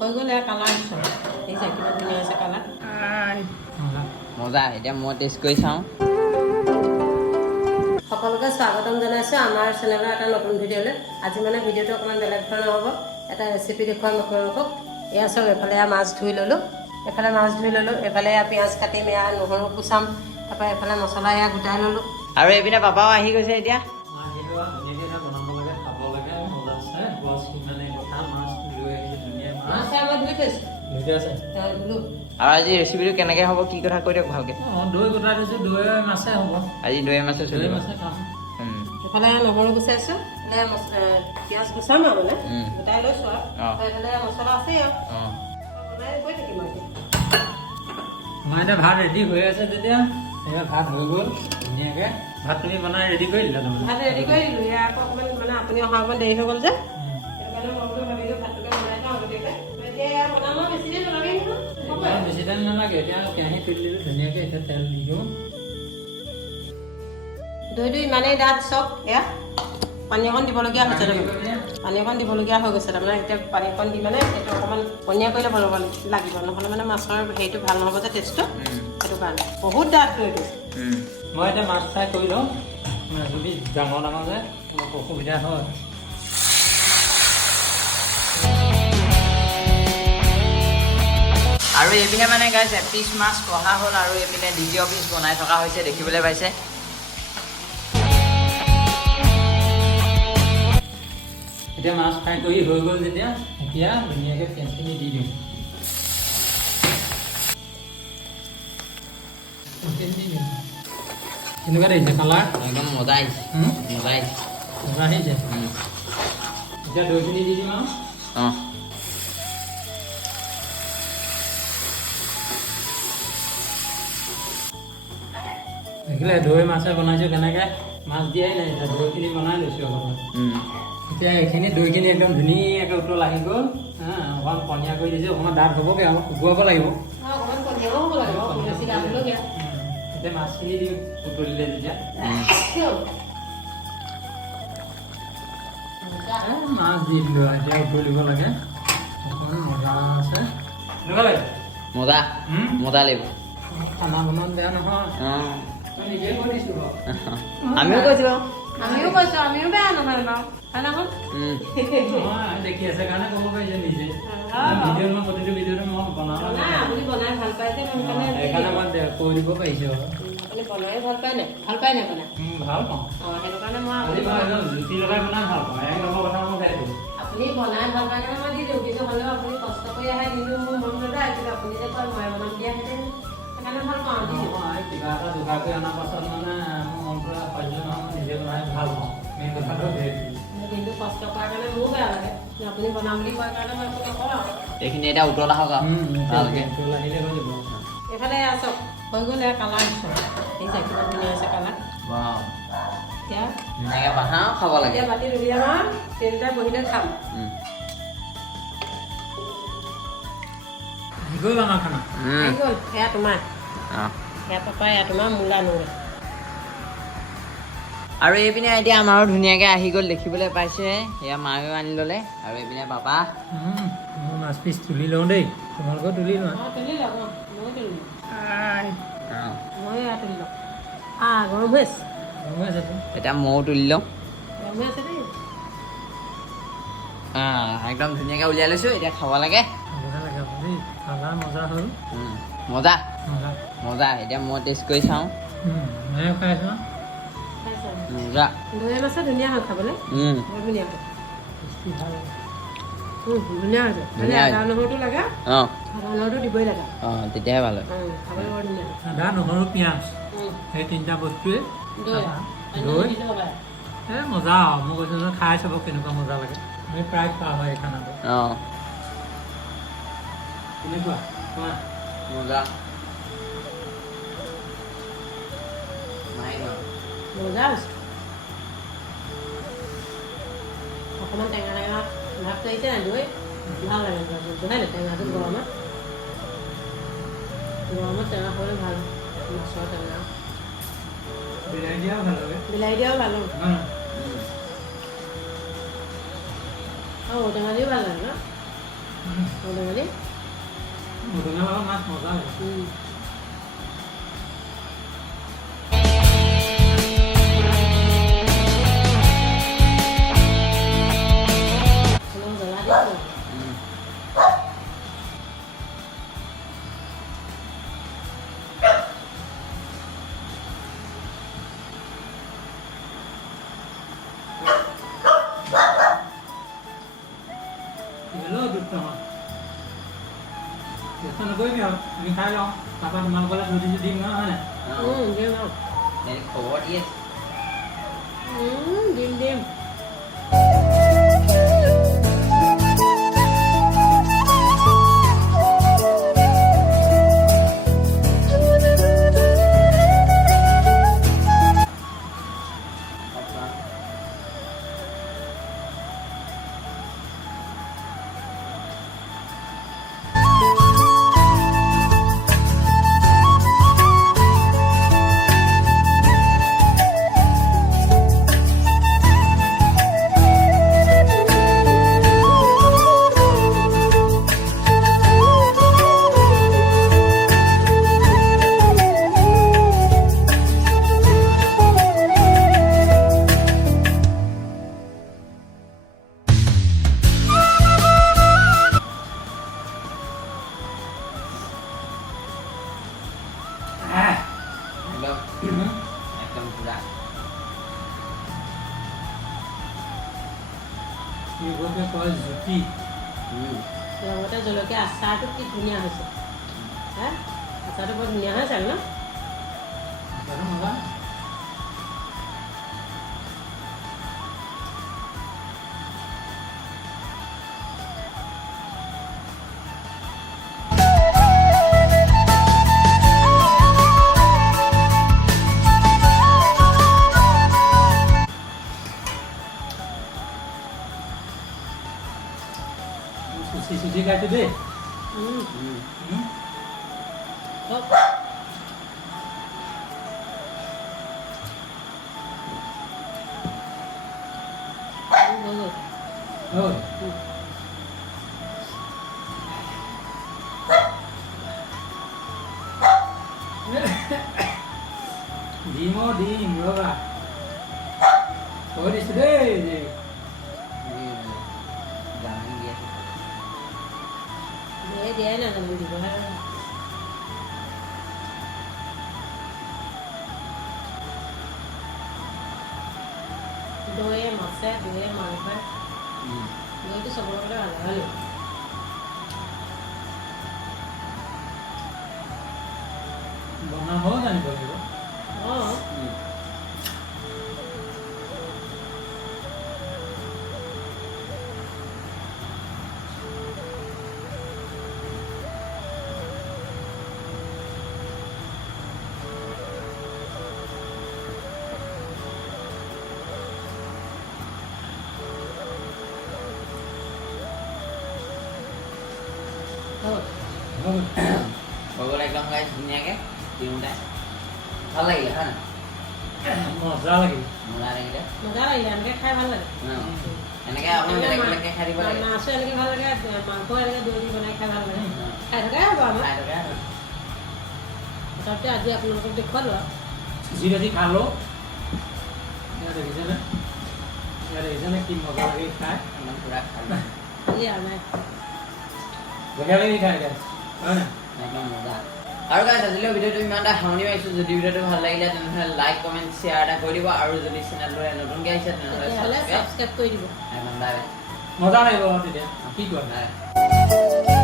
হৈ গ'ল এয়া কালাৰ দিছোঁ এই যে কিমান ধুনীয়া আছে কালাৰ মজা এতিয়া মই টেষ্ট কৰি চাওঁ সকলোকে স্বাগতম জনাইছোঁ আমাৰ চেনেলৰ এটা নতুন ভিডিঅ'লৈ আজি মানে ভিডিঅ'টো অকণমান বেলেগ ধৰণৰ হ'ব এটা ৰেচিপি দেখুৱাম আপোনালোকক এয়া চাওক এফালে মাছ ধুই ল'লোঁ এফালে পিঁয়াজ কাটিম এয়া নহৰু কুচাম তাৰপৰা এফালে মছলা এয়া গোটাই ল'লোঁ আৰু এইপিনে পাপাও আহি গৈছে এতিয়া আৰু আজি ৰেচিপিটো কেনেকৈ হ'ব কি কথা কৈ দিয়ক ভালকৈ দৈ গোটাই দিছোঁ দৈ মাছে হ'ব আজি দৈ মাছে চলিব এফালে নহৰু গুচাইছোঁ পিঁয়াজ গুচাম আৰু মানে গোটাই লৈছোঁ আৰু এইফালে মছলা আছেই আৰু বনাই গৈ থাকিম আৰু আমাৰ এতিয়া ভাত ৰেডি হৈ আছে তেতিয়া এতিয়া ভাত হৈ গ'ল ধুনীয়াকৈ ভাত তুমি বনাই ৰেডি কৰি দিলা তাৰমানে ভাত ৰেডি কৰি দিলোঁ এয়া আকৌ অকণমান মানে আপুনি অহা অকণমান দেৰি হৈ গ'ল যে সেইটো কাৰণে মই ভাবিলোঁ ভাতটোকে বনাই যাওঁ আগতীয়াকৈ এতিয়া বনাম আৰু বেছি দেৰি নালাগে নহয় বেছি টাইম নালাগে এতিয়া কেৰাহী তুলি দিলোঁ ধুনীয়াকৈ এতিয়া তেল দি দিওঁ দৈটো ইমানেই ডাঠ চব এয়া পানী অকণ দিবলগীয়া হৈছে পানী অকণ দিবলগীয়া হৈ গৈছে তাৰমানে এতিয়া পানী অকণ দি মানে সেইটো অকণমান পনীয়া কৰি ল'ব লাগিব নহ'লে মানে মাছৰ হেৰিটো ভাল নহ'ব যে টেষ্টটো সেইটো কাৰণে বহুত ডাঠ দৈটো মই এতিয়া মাছ ফ্ৰাই কৰি লওঁ যদি ডাঙৰ যে অলপ অসুবিধা হয় আৰু এইপিনে মানে গাইছ এপিচ মাছ কঢ়া হ'ল আৰু এইপিনে দ্বিতীয় পিচ বনাই থকা হৈছে দেখিবলৈ পাইছে এতিয়া মাছ ফ্ৰাই কৰি হৈ গ'ল যেতিয়া এতিয়া ধুনীয়াকৈ পিঁয়াজখিনি দি দিওঁ কেনেকুৱা দেখিছে কালাৰ একদম মজা আহিছে মজা আহিছে এতিয়া দৈখিনি দি দিম আৰু অঁ দেখিলে দৈ মাছে বনাইছোঁ কেনেকৈ মাছ দিয়াই নাই এতিয়া দৈখিনি বনাই লৈছোঁ অলপমান এতিয়া এইখিনি দৈখিনি একদম ধুনীয়াকৈ উতল আহি গ'ল অকণমান পনীয়া কৰি দিছোঁ অকণমান ডাঠ হ'বগৈ আৰু শুকুৱাব লাগিব এতিয়া মাছখিনি দিওঁ উতলিলে যেতিয়া মাছ দি দিলোঁ এতিয়া উতলিব লাগে অকণমান মজা আছে এনেকুৱা লাগে মজা লাগিব খানা বনোৱাত বেয়া নহয় অঁ নিজে কৈ দিছোঁ বাৰু আমিও কৈছোঁ আমিও বেয়া নহয় বাৰু হয় নহয় দেখি আছে কাৰণে ক'ব পাৰিছে নিজে ভিডিঅ'ত মই প্ৰতিটো ভিডিঅ'টো মই বনাওঁ আপুনি বনাই ভাল পায় যে সেইকাৰণে মই কৈ দিব পাৰিছোঁ আপুনি বনাই ভাল পায় নাই বনাই ভাল পাওঁ সেইটো কাৰণে মই জুতি লগাই বনাই ভাল পাওঁ এক নম্বৰ কথা মই সেইটো আপুনি বনাই ভাল পায় কাৰণে মই দি দিওঁ কিন্তু হ'লেও আপুনি কষ্ট কৰি আহে দিলোঁ মোৰ মন নাযায় কিন্তু আপুনি যে কয় মই বনাম দিয়াহেঁতেন সেইকাৰণে ভাল পাওঁ দি দিওঁ কিবা এটা যোগাৰ কৰি অনাৰ পাছত মানে মোৰ মনটো সহ্য নহয় মই নিজে বনাই ভাল পাওঁ মেইন কথাটো সেইটো কিন্তু কষ্ট কৰাৰ কাৰণে মোৰো বেয়া লাগে আপুনি বনাম বুলি কোৱাৰ কাৰণে মই একো নকওঁ আৰু এইখিনি এতিয়া উতলা হওক আৰু ভালকৈ আহিলে হৈ যাব এইফালে চব হৈ গ'ল এয়া কালাৰ দিছোঁ এই যে কিমান ধুনীয়া আছে কালাৰ এতিয়া ধুনীয়াকৈ বনাওঁ খাব লাগে এতিয়া বাতি উলিয়াম আৰু তিনিটা বহিলে খাম গ'ল আমাৰ খানা আহি গ'ল এয়া তোমাৰ অঁ এয়া পাপা এয়া তোমাৰ মূলা নৈ আৰু এইপিনে এতিয়া আমাৰো ধুনীয়াকৈ আহি গ'ল দেখিবলৈ পাইছে এয়া মায়েও আনি ল'লে আৰু এইপিনে পাপা মই মাছ পিচ তুলি লওঁ দেই তোমালোকেও তুলি লোৱা তুলি লওক ময়ো তুলি লওঁ অঁ ময়ো এয়া তুলি লওঁ গৰম হৈ আছে এতিয়া ময়ো তুলি লওঁ গৰম হৈ আছে দেই একদম ধুনীয়াকৈ উলিয়াই লৈছোঁ এতিয়া খাব লাগে মজা হ'ল মজা এতিয়া মই টেষ্ট কৰি চাওঁ ময়ো খাই আছোঁ মজা দৈ মাছে ধুনীয়া হয় খাবলৈ বৰ ধুনীয়া হয় ধুনীয়া হৈছে আদা নহৰুটো লাগে অঁ আদা নহৰুটো দিবই লাগে অঁ তেতিয়াহে ভাল হয় খাবলৈ বৰ ধুনীয়া আদা নহৰু পিঁয়াজ সেই তিনিটা বস্তুৱে দৈ মজা আৰু মই কৈছোঁ নহয় খাই চাব কেনেকুৱা মজা লাগে আমি প্ৰায় খোৱা হয় এই খানাটো অঁ কেনেকুৱা মজা মজা হৈছে অকণমান টেঙা ভাৱটো আহিছে নাই দৈ ভাল লাগে হয় নাই টেঙাটো গৰমত টেঙা খাবলৈ ভাল মাছৰ টেঙা বিলাহী দিয়াও ভাল লাগে বিলাহী দিয়াও ভাল লাগে ঔটেঙা দিও ভাল লাগে ন মধুমণি মধুমা লগত মাছ মজা হয় Hello, good teman. Biasa nungguin ya, ini khai lo. Papa teman kalau sudah jadi mana mana? Đêm không? Này khổ đi. Đêm. একদম পুরা Ini buatnya soal zuti. লগতে জলকীয়া আচাৰটো কি ধুনীয়া হৈছে হা আচাৰটো বৰ ধুনীয়া হয় চাগে ন Sekarang malah susi kayak itu deh. Hop. Oh. Dimo berapa? Oh di sini. jangan dia dia na naman di ba দয়ে মাছে দয়ে মাংস দইটো চবৰ কাৰণে ভাল হয় বনাব জানিব লাগিব অঁ বগল একদম গাইছ ধুনীয়াকে দিওঁতে ভাল লাগিলে হয় মজা লাগিব মজা লাগিলে এনেকৈ খাই ভাল লাগে এনেকে আপুনি বেলেগ বেলেগকে খাই দিব লাগে মাছো এনেকৈ ভাল লাগে মাংস এনেকৈ দৈ দি বনাই খাই ভাল লাগে খাই থকাই হ'ব আমাৰ খাই থকা তথাপিতো আজি আপোনালোকক দেখুৱালোঁ আৰু যি খালো ইয়াত দেখিছেনে কি মজা লাগে খাই একদম পুৰা খালো খালি আৰু নাই বঢ়িয়া লাগি খাই গাইছ হয় নাই একদম মজা আৰু গাইছ আজিলৈ ভিডিঅ'টো ইমান এটা সামৰণি মাৰিছোঁ যদি ভিডিঅ'টো ভাল লাগিলে তেনেহ'লে লাইক কমেণ্ট শ্বেয়াৰ এটা কৰি দিব আৰু যদি চেনেলটোৰে নতুনকৈ আহিছে তেনেহ'লে ছাবস্ক্ৰাইব কৰি দিব একদম বাই বাই মজা লাগিব তেতিয়া কি কোৱা বাই